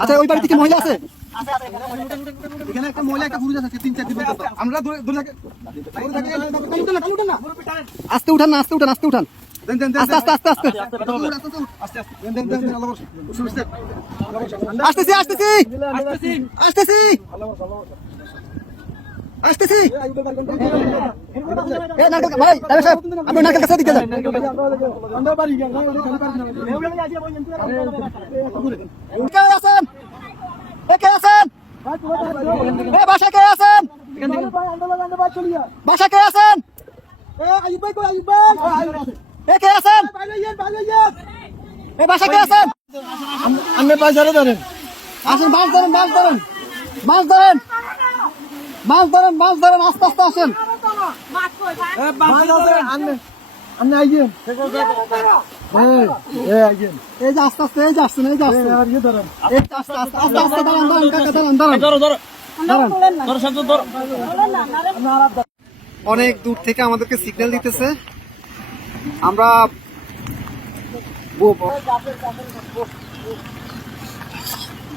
আচ্ছা ওই বাড়িতে কি মহিলা আছে? এখানে একটা মহিলা একটা পুরুষ আছে 3-4 দিন আমরা আস্তে উঠান না, আস্তে উঠান, আস্তে উঠান, আস্তে আস্তে আস্তে আস্তে আসতেছি আসতেছি আসতেছি আসতেছি। ভাই সাহেব আপনি নাকের কাছে দিকে যান। কে আছেন? কে আছেন? বাসা কে আছেন? বাসা কে আছেন? কে আছেন? বাসা কে আছেন? আপনি বাজারে ধরেন, আসেন, মাছ ধরেন, মাছ ধরেন, মাছ ধরেন, মাছ ধরেন, মাছ ধরেন, আস্তে আস্তে আসেন। আপনি আইয়েন, এই যে আস্তে আস্তে, এই যে আসছেন, এই যে আসছেন, আস্তে আস্তে আস্তে আস্তে দাঁড়ান, দাঁড়ান কাকা, দাঁড়ান, দাঁড়ান, দাঁড়ান। অনেক দূর থেকে আমাদেরকে সিগন্যাল দিতেছে, আমরা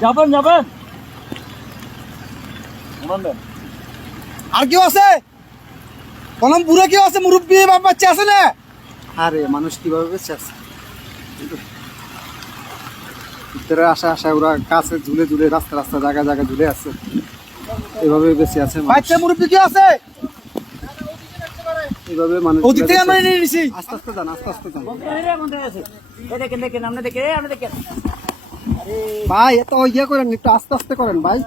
যাবেন যাবেন। আর কেউ আছে? কলম পুরো কেউ আছে? মুরব্বী বাচ্চা আছে না? আরে মানুষ কিভাবে বেঁচে আছে? ভিতরে আসা আসা ওরা কাছে ঝুলে ঝুলে, রাস্তা রাস্তা জায়গা জায়গা ঝুলে আছে, এভাবে বেঁচে আছে। বাচ্চা মুরব্বী কি আছে? এইভাবে মানুষ ওদিক থেকে আমরা নিয়ে নিছি। আস্তে আস্তে যান, আস্তে আস্তে যান ভাই, এত ইয়ে করেন, একটু আস্তে আস্তে করেন ভাই,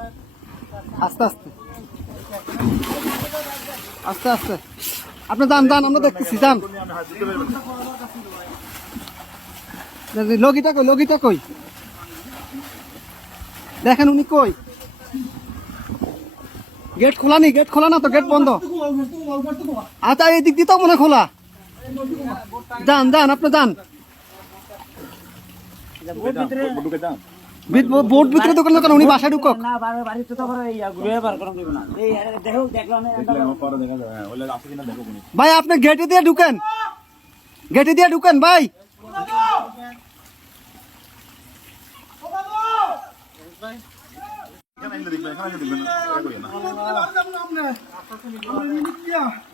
আস্তে আস্তে আস্তে আস্তে। আপনি যান যান, আমরা দেখতেছি, যান। লগিটা কই, লগিটা কই? দেখেন উনি কই? গেট খোলা নি? গেট খোলা না তো, গেট বন্ধ। আচ্ছা এই দিক দিয়ে তো মনে খোলা। যান যান, আপনি যান। বোট ভিতরে দোকান দোকান, উনি বাসায় ঢুকক। ভাই আপনি গেটে দিয়ে ঢুকেন, গেটে দিয়ে ঢুকেন ভাই।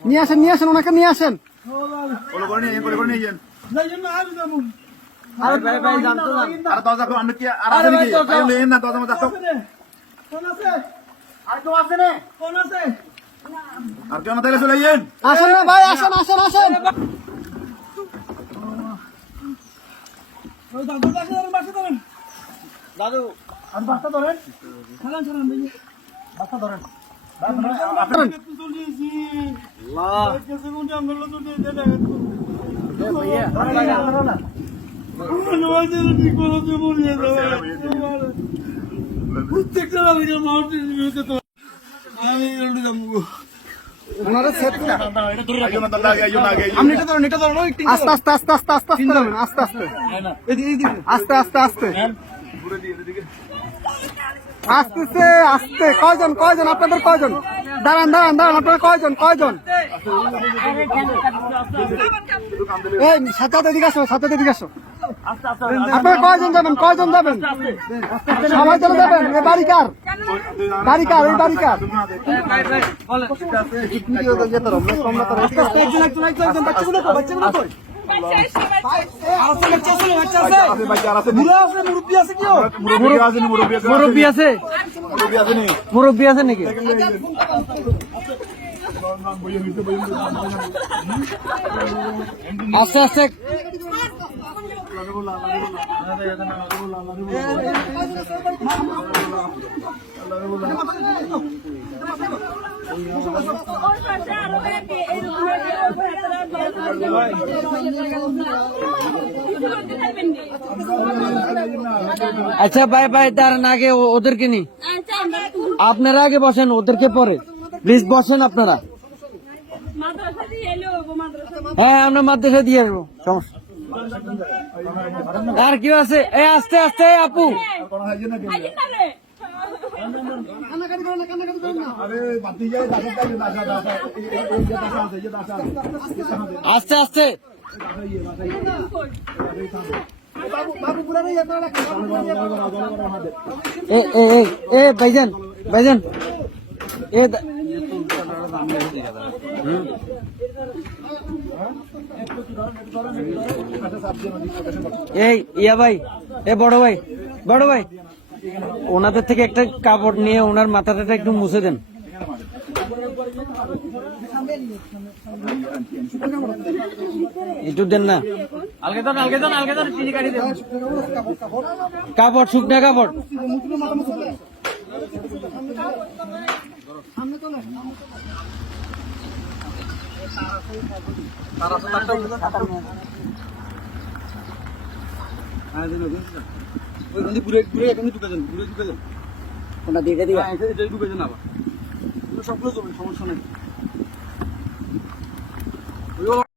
নিয়ে আসেন, নিয়ে আসেন, ওনাকে নিয়ে আসেন। আসেন না ভাই, আসেন আসেন আসেন। দাদু আর বাচ্চা ধরেন, ছাড়ান ছাড়ান, বাচ্চা ধরেন। আস্তে আস্তে আস্তে আস্তে আস্তে আস্তে আস্তে আস্তে আস্তে আসতেছে, আসতে। কয়জন কয়জন আপনাদের, কয়জন? দাঁড়ান দাঁড়ান দাঁড়ান, আপনারা কয়জন কয়জন? এই সাথে এদিকে আসো, সাথে এদিকে আসো। আপনারা কয়জন যাবেন, কয়জন যাবেন? সবাই চলে যাবেন? এই বাড়ি কার? বাড়ি কার? এই বাড়ি কার? মুরব্বী আছে, মুরব্বী আছে নাকি? আস্তে আস্তে আচ্ছা ভাই ভাই, দাঁড়ান, আগে ওদেরকে নি, আপনারা আগে বসেন, ওদেরকে পরে প্লিজ বসেন আপনারা। হ্যাঁ আমরা মাদ্রাসা দিয়ে আসবো, সমস্যা। আর কি আছে? এই আস্তে আস্তে আপু, আস্তে আস্তে বাবু বাবু পুরা নেই আপনারা রাখেন এ ভাইজান ভাইজান এ এই ইয়া ভাই এ বড় ভাই ওনাদের থেকে একটা কাপড় নিয়ে ওনার মাথাটা একটু মুছে দেন। একটু দেন না আলগে দেন চিনি কাটি দেন কাপড়, শুকনা কাপড়। ওটা দিয়ে দিবা সবগুলো সমস্যা নেই।